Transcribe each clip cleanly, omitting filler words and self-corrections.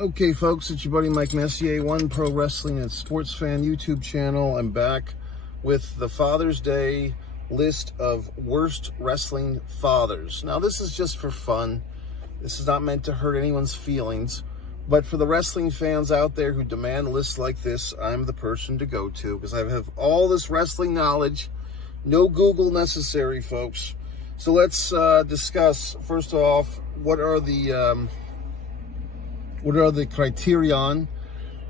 Okay, folks, it's your buddy Mike Messier, One Pro Wrestling and Sports Fan YouTube channel. I'm back with the Father's Day list of worst wrestling fathers. Now, this is just for fun. This is not meant to hurt anyone's feelings. But for the wrestling fans out there who demand lists like this, I'm the person to go to because I have all this wrestling knowledge. No Google necessary, folks. So let's discuss, first off, what are the criterion?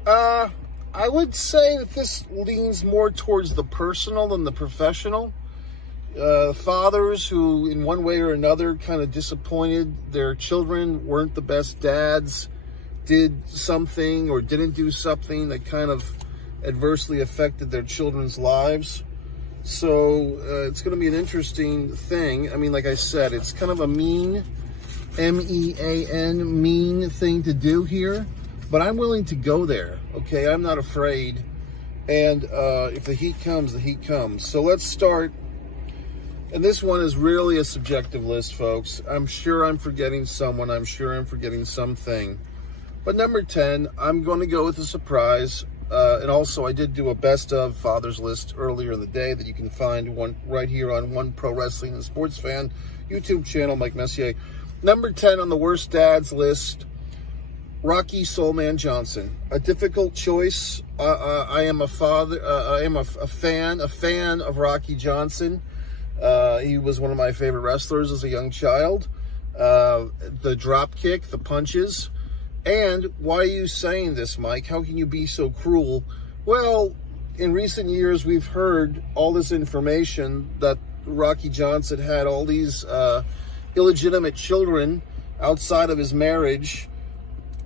I would say that this leans more towards the personal than the professional. Fathers who, in one way or another, kind of disappointed their children, weren't the best dads, did something or didn't do something that kind of adversely affected their children's lives. So it's going to be an interesting thing. I mean, like I said, it's kind of a mean, M-E-A-N, mean thing to do here, but I'm willing to go there, okay? I'm not afraid, and if the heat comes, the heat comes. So let's start, and this one is really a subjective list, folks. I'm sure I'm forgetting someone. I'm sure I'm forgetting something. But number 10, I'm going to go with a surprise, and also I did do a best of fathers list earlier in the day that you can find one right here on One Pro Wrestling and Sports Fan YouTube channel, Mike Messier. Number 10 on the worst dads list, Rocky Soulman Johnson. A difficult choice. I am a father. I am a fan of Rocky Johnson. He was one of my favorite wrestlers as a young child. The drop kick, the punches. And why are you saying this, Mike? How can you be so cruel? Well, in recent years, we've heard all this information that Rocky Johnson had all these illegitimate children outside of his marriage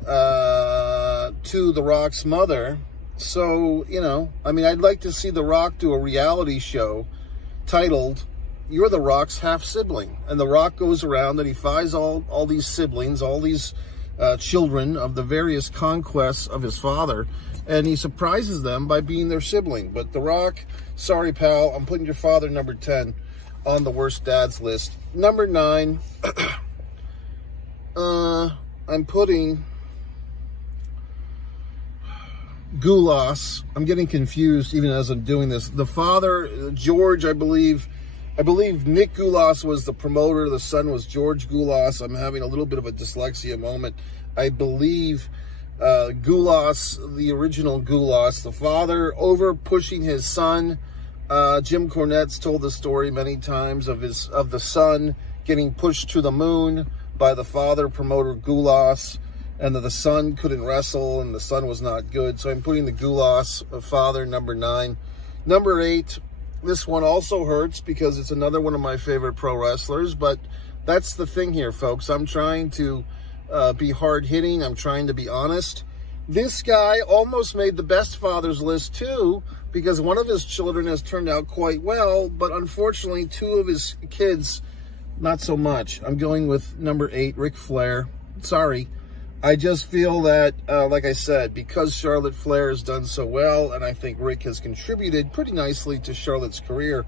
to The Rock's mother. So, you know, I mean, I'd like to see The Rock do a reality show titled, You're The Rock's Half-Sibling. And The Rock goes around and he finds all these siblings, all these children of the various conquests of his father, and he surprises them by being their sibling. But The Rock, sorry, pal, I'm putting your father number 10 on the worst dads list. Number 9, I'm putting Gulas. I'm getting confused even as I'm doing this. The father, George, I believe Nick Gulas was the promoter. The son was George Gulas. I'm having a little bit of a dyslexia moment. I believe Gulas, the original Gulas, the father, over pushing his son. Jim Cornette's told the story many times of the son getting pushed to the moon by the father, promoter Gulas, and that the son couldn't wrestle and the son was not good. So I'm putting the Gulas father, number 9. Number 8, this one also hurts because it's another one of my favorite pro wrestlers, but that's the thing here, folks. I'm trying to be hard-hitting. I'm trying to be honest. This guy almost made the best fathers list, too, because one of his children has turned out quite well, but unfortunately, 2 of his kids, not so much. I'm going with number 8, Ric Flair. Sorry. I just feel that, like I said, because Charlotte Flair has done so well, and I think Rick has contributed pretty nicely to Charlotte's career,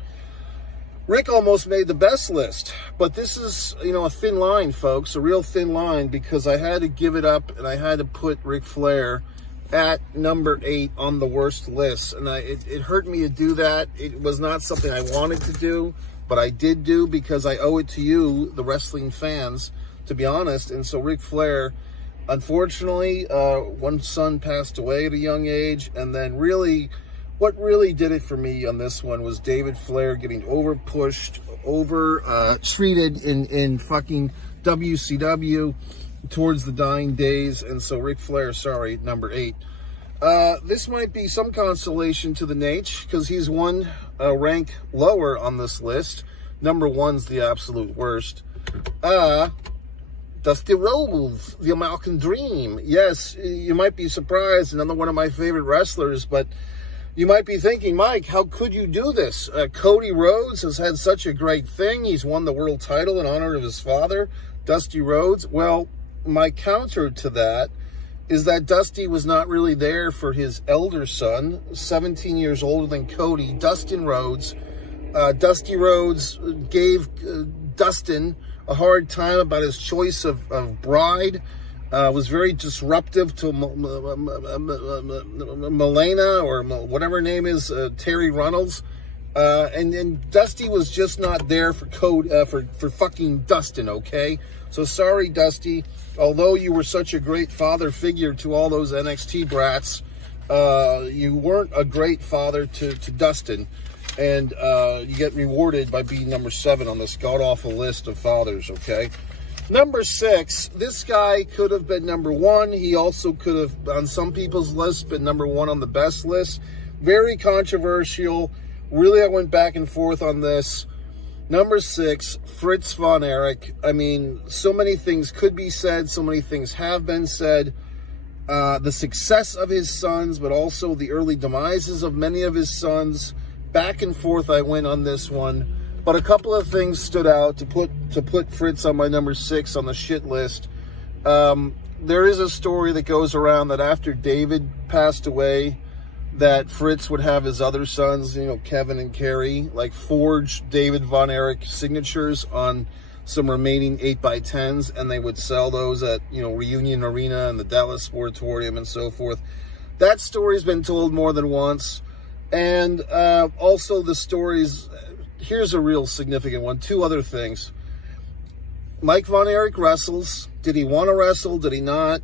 Rick almost made the best list. But this is, you know, a thin line, folks, a real thin line, because I had to give it up, and I had to put Ric Flair at number 8 on the worst list. And it hurt me to do that. It was not something I wanted to do, but I did do because I owe it to you, the wrestling fans, to be honest. And so Ric Flair, unfortunately, one son passed away at a young age, and then what really did it for me on this one was David Flair getting over-pushed, treated in fucking WCW towards the dying days, and so Ric Flair, sorry, number 8. This might be some consolation to the Nate, because he's one rank lower on this list. Number 1's the absolute worst. Dusty Rhodes, the American Dream. Yes, you might be surprised, another one of my favorite wrestlers, but you might be thinking, Mike, how could you do this? Cody Rhodes has had such a great thing. He's won the world title in honor of his father, Dusty Rhodes. Well, my counter to that is that Dusty was not really there for his elder son, 17 years older than Cody, Dustin Rhodes. Dusty Rhodes gave Dustin a hard time about his choice of bride. Was very disruptive to Melena, or whatever her name is, Terry Runnels. And Dusty was just not there for fucking Dustin, okay? So sorry, Dusty. Although you were such a great father figure to all those NXT brats, you weren't a great father to Dustin. And you get rewarded by being number 7 on this god-awful list of fathers, okay? Number 6, this guy could have been number 1. He also could have, on some people's lists, been number 1 on the best list. Very controversial. Really, I went back and forth on this. Number 6, Fritz von Erich. I mean, so many things could be said. So many things have been said. The success of his sons, but also the early demises of many of his sons. Back and forth I went on this one. But a couple of things stood out to put Fritz on my number 6 on the shit list. There is a story that goes around that after David passed away, that Fritz would have his other sons, Kevin and Kerry, like forge David Von Erich signatures on some remaining 8x10s, and they would sell those at, Reunion Arena and the Dallas Sportatorium and so forth. That story's been told more than once. And also the stories, here's a real significant one. 2 other things. Mike Von Erich wrestles. Did he want to wrestle? Did he not?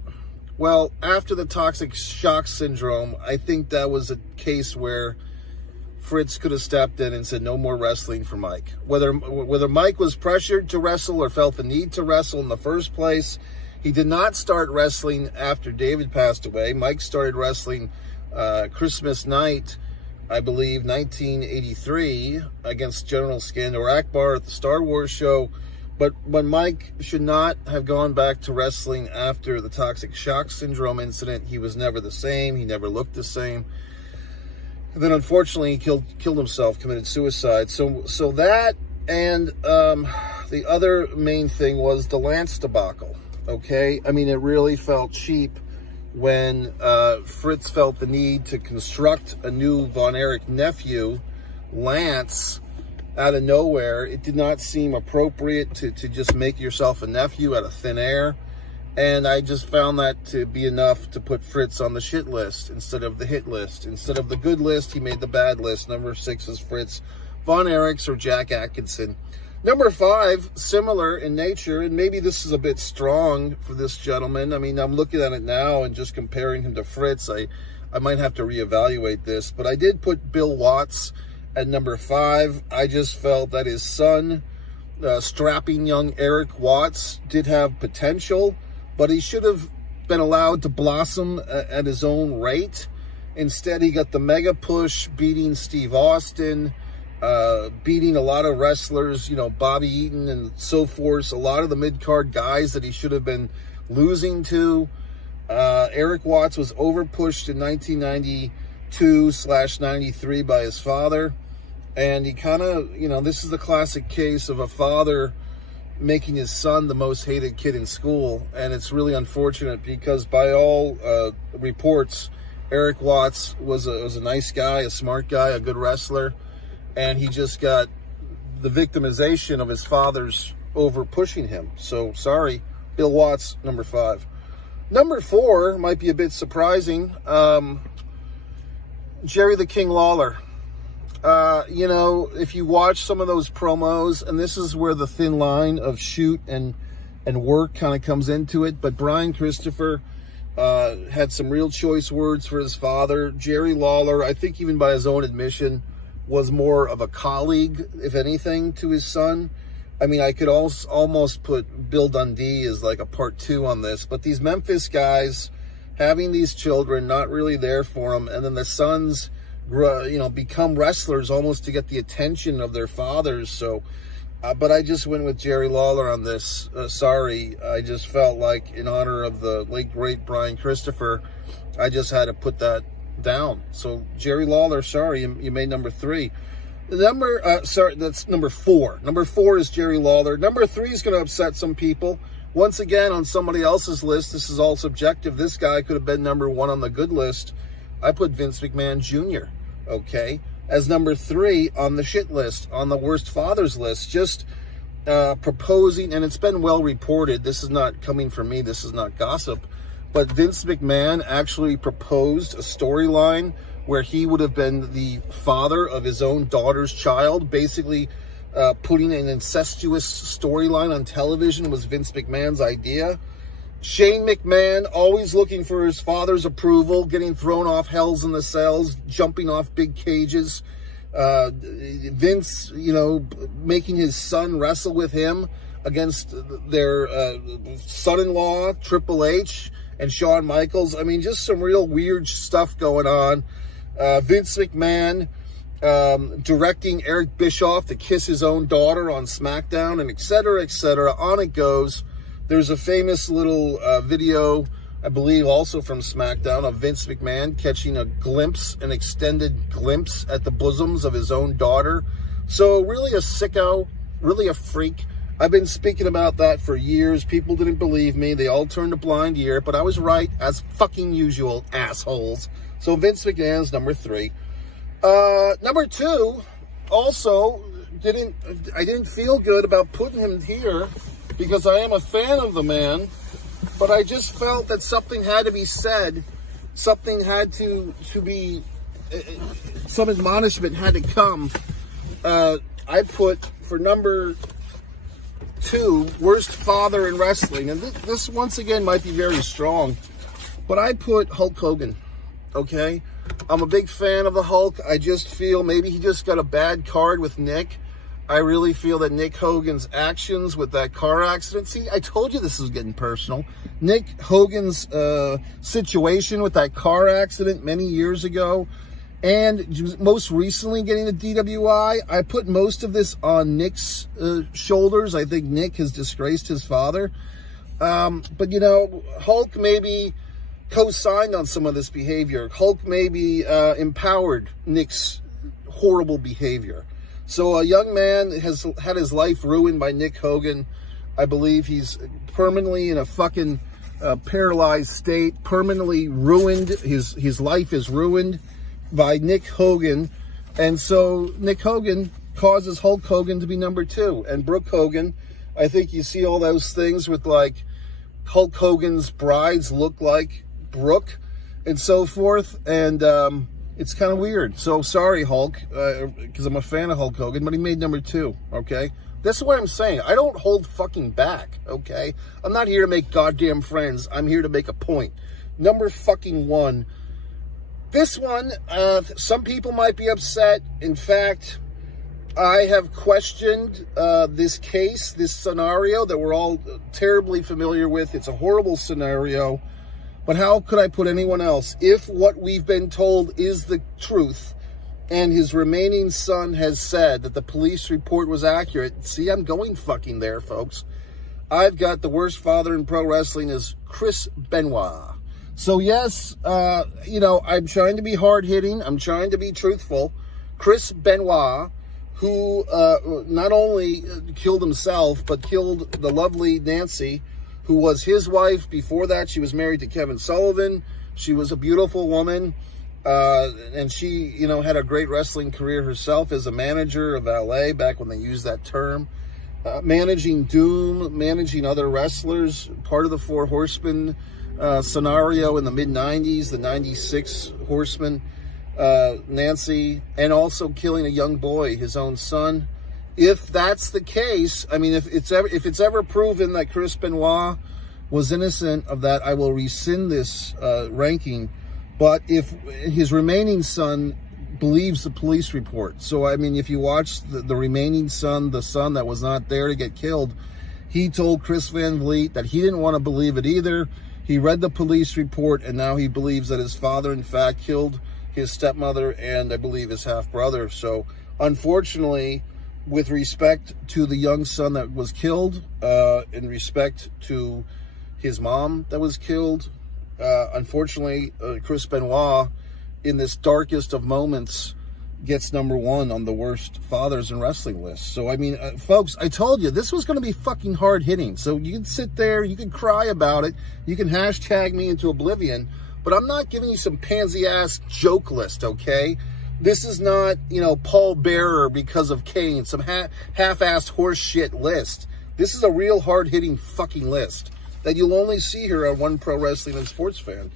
Well, after the toxic shock syndrome, I think that was a case where Fritz could have stepped in and said no more wrestling for Mike. Whether Mike was pressured to wrestle or felt the need to wrestle in the first place, he did not start wrestling after David passed away. Mike started wrestling Christmas night, I believe, 1983, against General Skandor Akbar at the Star Wars show. But when Mike should not have gone back to wrestling after the toxic shock syndrome incident, he was never the same. He never looked the same. And then, unfortunately, he killed himself, committed suicide. So that, and the other main thing was the Lance debacle. Okay, I mean, it really felt cheap when Fritz felt the need to construct a new Von Erich nephew, Lance, out of nowhere. It did not seem appropriate to just make yourself a nephew out of thin air. And I just found that to be enough to put Fritz on the shit list instead of the hit list. Instead of the good list, he made the bad list. Number 6 is Fritz Von Erich or Jack Atkinson. Number 5, similar in nature, and maybe this is a bit strong for this gentleman. I mean, I'm looking at it now and just comparing him to Fritz. I might have to reevaluate this, but I did put Bill Watts at number 5. I just felt that his son, strapping young Eric Watts, did have potential, but he should have been allowed to blossom at his own rate. Instead, he got the mega push, beating Steve Austin, beating a lot of wrestlers, Bobby Eaton and so forth, a lot of the mid-card guys that he should have been losing to. Eric Watts was overpushed in 1992/93 by his father. And he kind of, this is the classic case of a father making his son the most hated kid in school. And it's really unfortunate because by all reports, Eric Watts was a nice guy, a smart guy, a good wrestler. And he just got the victimization of his father's over pushing him. So sorry, Bill Watts, number 5. Number 4 might be a bit surprising. Jerry the King Lawler. If you watch some of those promos, and this is where the thin line of shoot and work kind of comes into it, but Brian Christopher had some real choice words for his father. Jerry Lawler, I think even by his own admission, was more of a colleague, if anything, to his son. I mean, I could almost put Bill Dundee as like a part 2 on this, but these Memphis guys having these children, not really there for them, and then the sons become wrestlers almost to get the attention of their fathers. So, but I just went with Jerry Lawler on this. Sorry, I just felt like in honor of the late great Brian Christopher, I just had to put that down. So Jerry Lawler, sorry, you made number 3. That's number 4. Number 4 is Jerry Lawler. Number 3 is going to upset some people. Once again, on somebody else's list, this is all subjective. This guy could have been number 1 on the good list. I put Vince McMahon Jr., okay, as number 3 on the shit list, on the worst fathers list. Just proposing, and it's been well reported, this is not coming from me, this is not gossip, but Vince McMahon actually proposed a storyline where he would have been the father of his own daughter's child. Basically, putting an incestuous storyline on television was Vince McMahon's idea. Shane McMahon, always looking for his father's approval, getting thrown off Hells in the Cells, jumping off big cages. Vince, making his son wrestle with him against their son-in-law, Triple H, and Shawn Michaels. I mean, just some real weird stuff going on. Vince McMahon directing Eric Bischoff to kiss his own daughter on SmackDown, and et cetera, et cetera. On it goes. There's a famous little video, I believe also from SmackDown, of Vince McMahon catching an extended glimpse at the bosoms of his own daughter. So really a sicko, really a freak. I've been speaking about that for years. People didn't believe me. They all turned a blind ear, but I was right, as fucking usual, assholes. So Vince McMahon's number 3. Number 2, also, I didn't feel good about putting him here because I am a fan of the man, but I just felt that something had to be said. Something had to be, some admonishment had to come. I put, for number 2, worst father in wrestling, and this once again might be very strong, but I put Hulk Hogan. Okay, I'm a big fan of the Hulk. I just feel maybe he just got a bad card with Nick. I really feel that Nick Hogan's actions with that car accident. See, I told you this was getting personal. Nick Hogan's situation with that car accident many years ago, and most recently getting a DWI. I put most of this on Nick's shoulders. I think Nick has disgraced his father. But, Hulk maybe co-signed on some of this behavior. Hulk maybe empowered Nick's horrible behavior. So a young man has had his life ruined by Nick Hogan. I believe he's permanently in a fucking paralyzed state, permanently ruined. His life is ruined by Nick Hogan. And so Nick Hogan causes Hulk Hogan to be number 2. And Brooke Hogan, I think you see all those things with like Hulk Hogan's brides look like Brooke and so forth. And it's kind of weird. So sorry, Hulk, because I'm a fan of Hulk Hogan, but he made number 2, okay? That's what I'm saying. I don't hold fucking back, okay? I'm not here to make goddamn friends. I'm here to make a point. Number fucking 1. This one, some people might be upset. In fact, I have questioned this case, this scenario that we're all terribly familiar with. It's a horrible scenario. But how could I put anyone else? If what we've been told is the truth, and his remaining son has said that the police report was accurate, see, I'm going fucking there, folks. I've got the worst father in pro wrestling is Chris Benoit. So yes, I'm trying to be hard-hitting. I'm trying to be truthful. Chris Benoit, who not only killed himself, but killed the lovely Nancy, who was his wife. Before that, she was married to Kevin Sullivan. She was a beautiful woman, and she, had a great wrestling career herself as a manager of LA back when they used that term. Managing Doom, managing other wrestlers, part of the Four Horsemen scenario in the mid-90s, the 96 Horsemen, Nancy, and also killing a young boy, his own son. If that's the case, I mean, if it's ever proven that Chris Benoit was innocent of that, I will rescind this ranking. But if his remaining son believes the police report, so I mean, if you watch the remaining son, the son that was not there to get killed, he told Chris Van Vliet that he didn't want to believe it either. He read the police report, and now he believes that his father, in fact, killed his stepmother and I believe his half-brother. So, unfortunately, with respect to the young son that was killed, in respect to his mom that was killed, unfortunately, Chris Benoit, in this darkest of moments, gets number 1 on the worst fathers in wrestling list. So, I mean, folks, I told you, this was going to be fucking hard-hitting. So you can sit there, you can cry about it, you can hashtag me into oblivion, but I'm not giving you some pansy-ass joke list, okay? This is not, Paul Bearer because of Kane, some half-assed horse shit list. This is a real hard-hitting fucking list that you'll only see here on One Pro Wrestling and Sports Fan.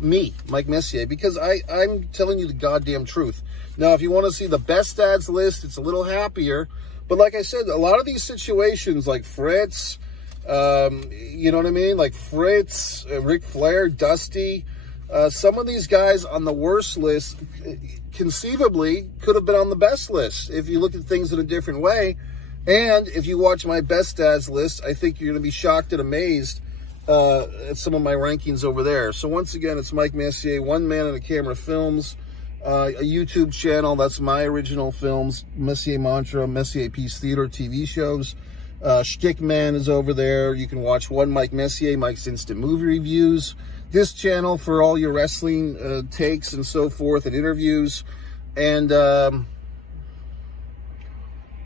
Me, Mike Messier, because I'm telling you the goddamn truth. Now, if you want to see the best dads list, it's a little happier. But like I said, a lot of these situations, like Fritz, you know what I mean? Like Fritz, Ric Flair, Dusty, some of these guys on the worst list conceivably could have been on the best list if you look at things in a different way. And if you watch my best dads list, I think you're going to be shocked and amazed at some of my rankings over there. So once again, it's Mike Messier, One Man and a Camera Films, a YouTube channel. That's my original films, Messier Mantra, Messier Peace Theater TV shows. Shtick Man is over there. You can watch One Mike Messier, Mike's Instant Movie Reviews. This channel for all your wrestling takes and so forth and interviews. And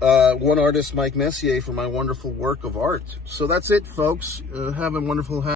One Artist, Mike Messier, for my wonderful work of art. So that's it, folks. Have a wonderful